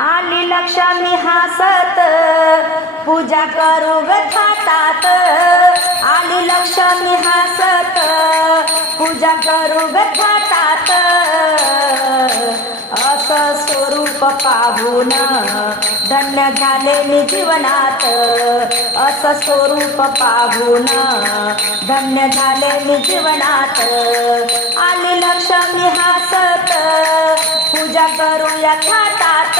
आली लक्ष्मी हसत. पूजा करू ग थाटात. आली लक्ष्मी हसत. पूजा करू ग थाटात. असं स्वरूप पाहून धन्य झाले मी जीवनात. अस स्वरूप पाहून धन्य झाले मी जीवनात. आली लक्ष्मी हसत पूजा करूया थाटात.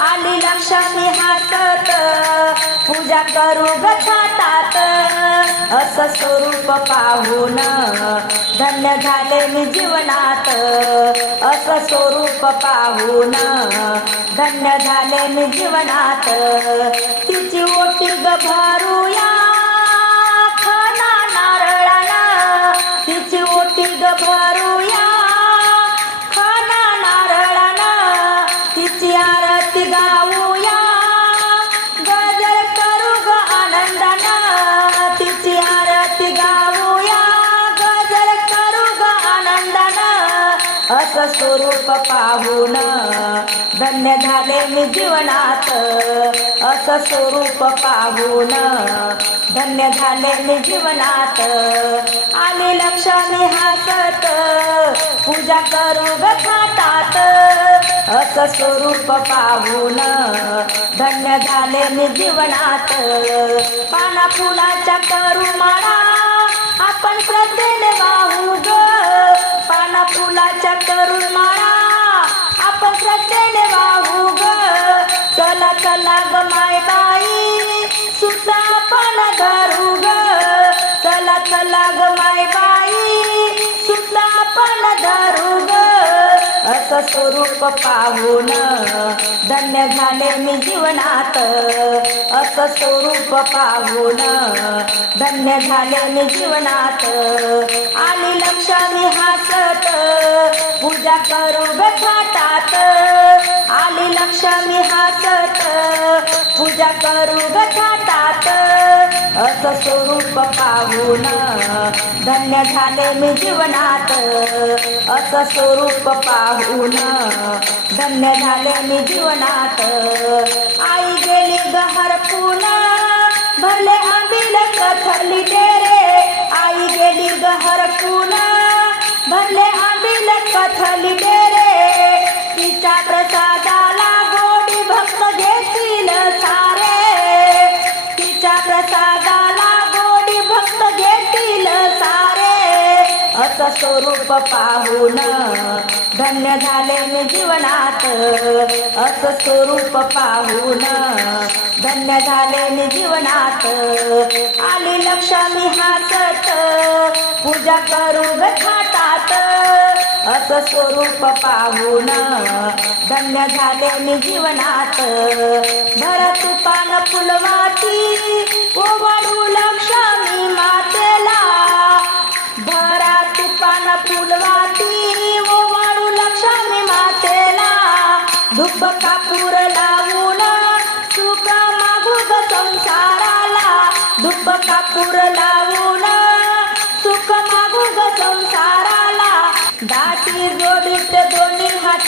आली लक्ष्मी हसत पूजा करू ग थाटात असं स्वरूप पाहून धन्य झाले मी जीवनात. असं स्वरूप पाहून धन्य झाले मी जीवनात. तिची ओटी गभारूया भरूया खाना तिची ओटी गभार स्वरूप पाहून धन्य झाले मी जीवनात. असं स्वरूप पाहून धन्य झाले मी जीवनात. आले लक्षाने हसत पूजा करू ग असं स्वरूप पाहून धन्य झाले मी जीवनात. पाना फुलाच्या करू माळा आपण श्रद्धेने वाहू स्वरूप पाहून धन्य झाले मी जीवनात असं स्वरूप पाहून धन्य झाले मी जीवनात आली लक्ष्मी हसत पूजा करू ग आली लक्ष्मी हसत पूजा करू ग असं स्वरूप पाहून धन्य झाले मी जीवनात. असं स्वरूप पाहून धन्य झाले मी जीवनात. आई गेली गहर पुन्हा भरले आंबील कथली डेरे. आई गेली गहर पुन्हा भरले आंबील कथली डेरे. तिचा प्रसादा रूप स्वरूप पाहून धन्य झाले मी जीवनात. असं स्वरूप पाहून धन्य झाले मी जीवनात. आली लक्ष्मी हसत पूजा करू ग अस असं स्वरूप पाहून धन्य झाले मी जीवनात. भरत पान फुलवाती Пока!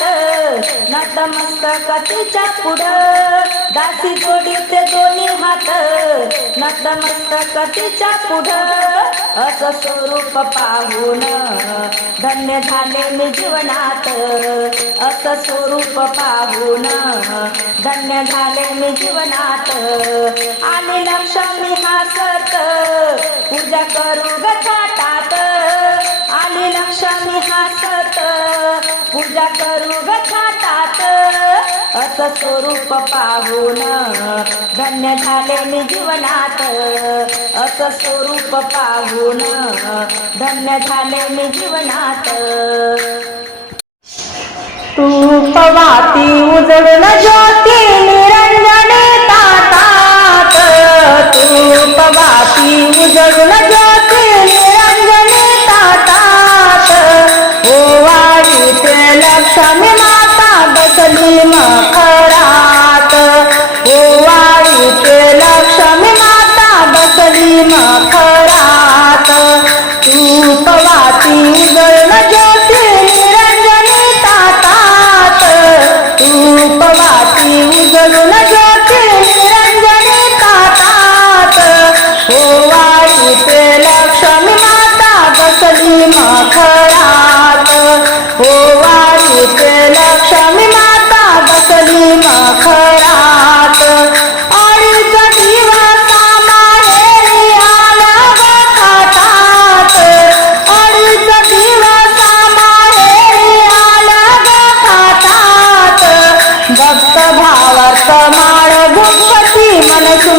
दोन्ही हात नतमस्तक तिच्या पुढं. दासी जोडीचे दोन्ही हात नतमस्तक तिच्या पुढं. असं स्वरूप पाहून धन्य झाले मी जीवनात. असं स्वरूप पाहून धन्य झाले मी जीवनात. आणि लक्ष मी हसत पूजा करू गता. पूजा करू ग थाटात असं स्वरूप पाहून धन्य झाले मी जीवनात. असं स्वरूप पाहून धन्य झाले मी जीवनात. तू तूपवाती उजळून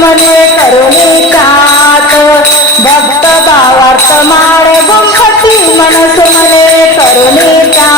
मने करुणी कात. भक्त भावार्थ माळ गुंपती मनस मने करुणी कात.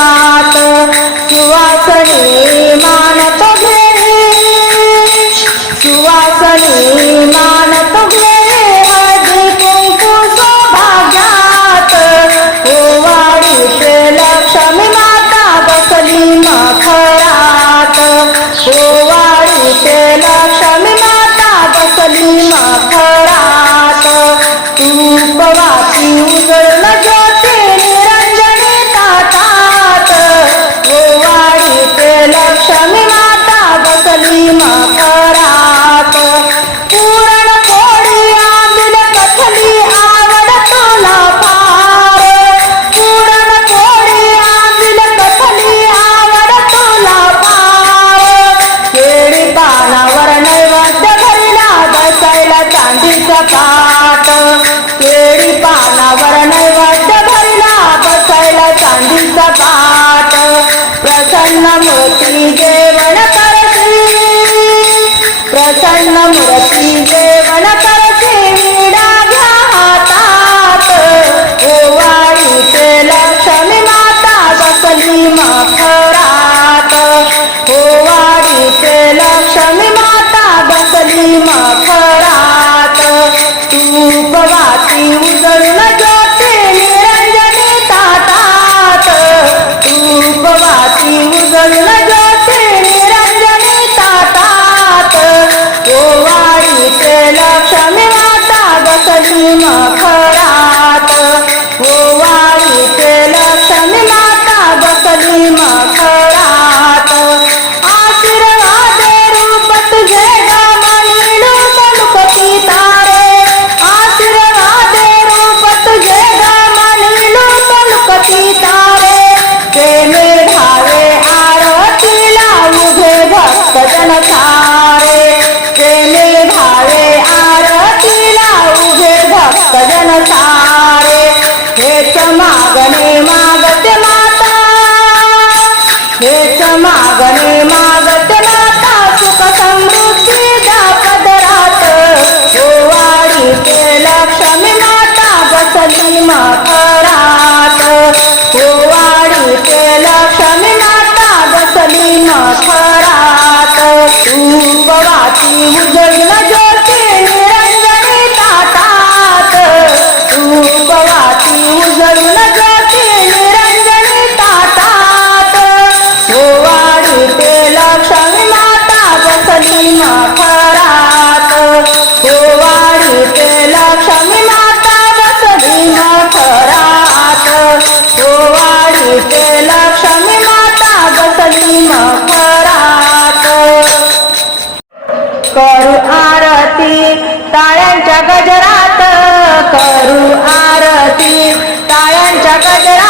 Trabalhar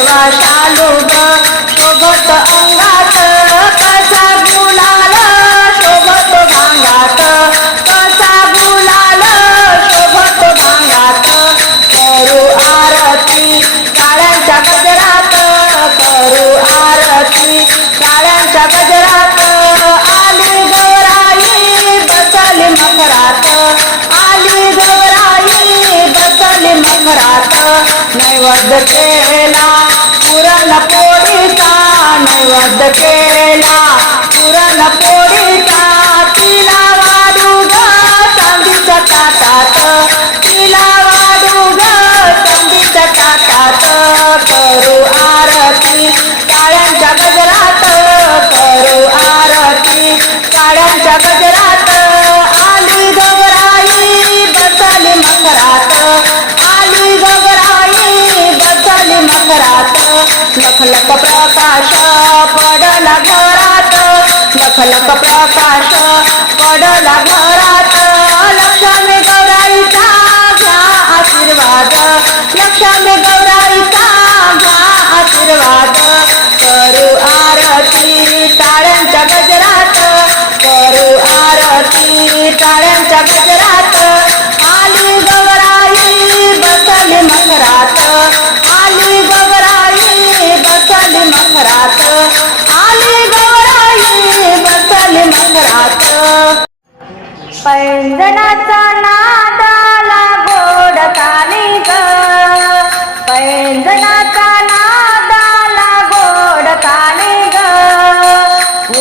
alive. ಅದಕ್ಕೆ ಮಾಡಲಾಗ पैंजणाचा नादाला गोड काली ग पैंजणाचा नादाला गोड काली ग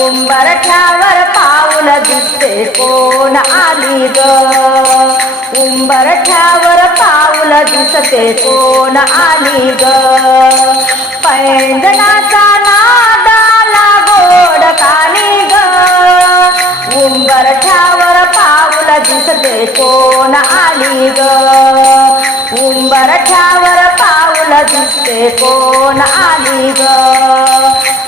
उंबरठ्यावर पाऊल दिसते कोण आली ग उंबरठ्यावर पाऊल दिसते कोण आली ग पैंजणाचा नादाला गोड काली ग उंबरठ्यावर पाऊल दिसते कोण आली ग उंबरठ्यावर पाऊल दिसते कोण आली ग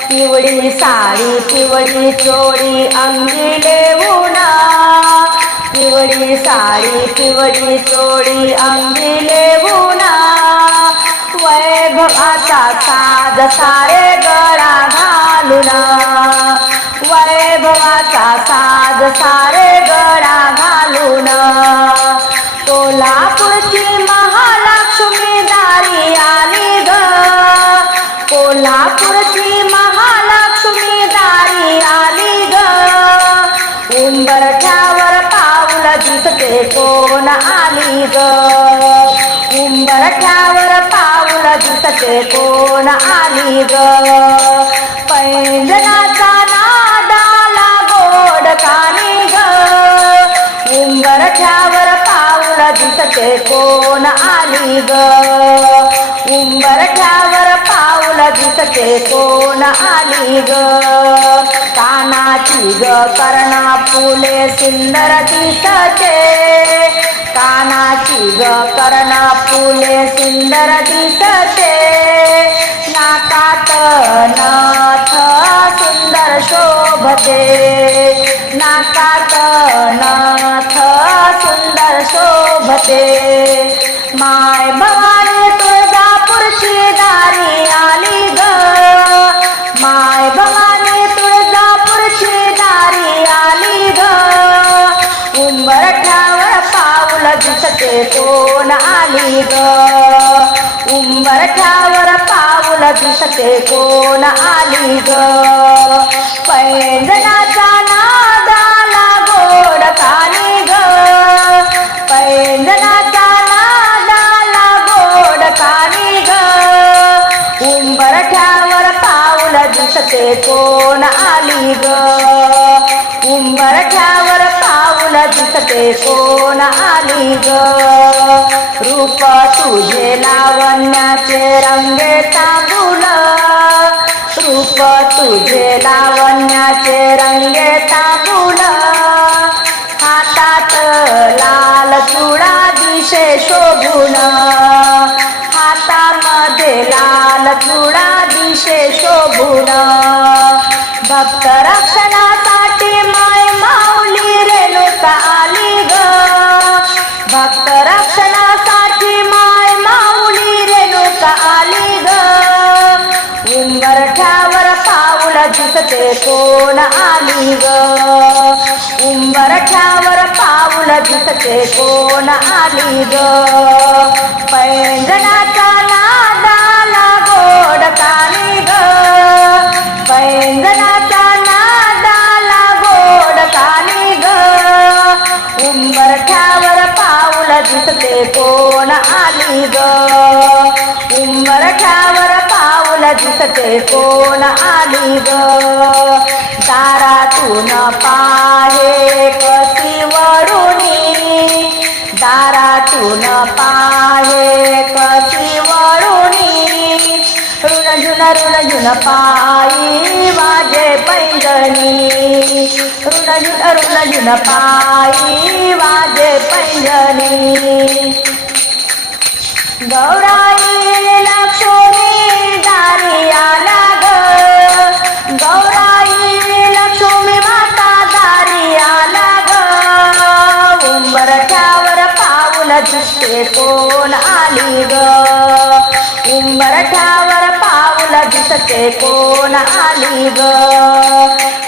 पिवळी साडी पिवळी चोळी अंगी लेऊना पिवळी साडी पिवळी चोळी अंगी लेऊना वैभवाचा साज सारे गळा घालूना वैभवाचा साज सारे गळा घालून कोल्हापूरची महालक्ष्मी दारी आली ग. कोल्हापूरची महालक्ष्मी दारी आली ग. उंबरठ्यावर पाऊल दिसते कोण आली ग? उंबरठ्यावर पाऊल दिसते कोण आली ग? पैंजनाचा उंबरठ्यावर पाऊल दिसते कोण आली ग? उंबरठ्यावर पाऊल दिसते कोण आली ग? कानाची ग कर्णा फुले सुंदर दिसते. कानाची ग कर्णा फुले सुंदर दिसते. नाथ सुंदर शोभते. नाकात नाथ सुंदर शोभते. माय भवानी तुळजापूरची दारी आली. उंबरठ्यावर पाऊल दिसते कोण आली ग? उंबरठ्यावर पाऊल दिसते कोण आली ग? पैंजनाचा नादाला गोड कानी ग? पैंजनाचा नादाला गोड कानी ग? उंबरठ्यावर पाऊल दिसते कोण आली ग? उंबरठ्यावर पाऊल दिसते कोण आली ग? रूप तुझे लावण्याचे रंगे ताबुल. रूप तुझे लावण्याचे रंगे ताबुल. हातात लाल चुडा दिशे शोभून. हातामध्ये लाल चुडा दिशे शोभून. दिसते कोण आली ग? उंबरठ्यावर पाऊल दिसते कोण आली ग? पैंजणाचा नादाला गोड काली ग? पैंजणाचा दिसते कोण आली ग? उंबरठ्यावर पाऊल दिसते कोण आली ग? दारातून पाहे कशी वरुणी दारातून पाहे कशी वरुणी ऋण झुन ऋण झुन पायी पैंजणी ऋण झुन ऋण झुन पायी वाजे पैंजणी. गौराई लक्ष्मी दारी आला ग. गौराई लक्ष्मी माता दारी आला ग. उंबरठ्यावर पाऊल दिसते कोण आली ग? उंबरठ्यावर पाऊल दिसते कोण आली ग?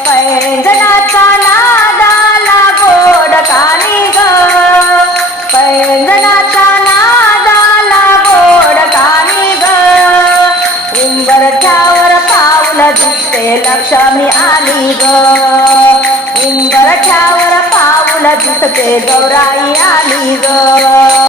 पैंजनाचा नादाला गोड कानी ग पैंजनाचा नादाला गोड कानी ग उंबरठ्यावर पाऊल दिसते लक्ष्मी आली ग. उंबरठ्यावर पाऊल दिसते गौराई आली ग.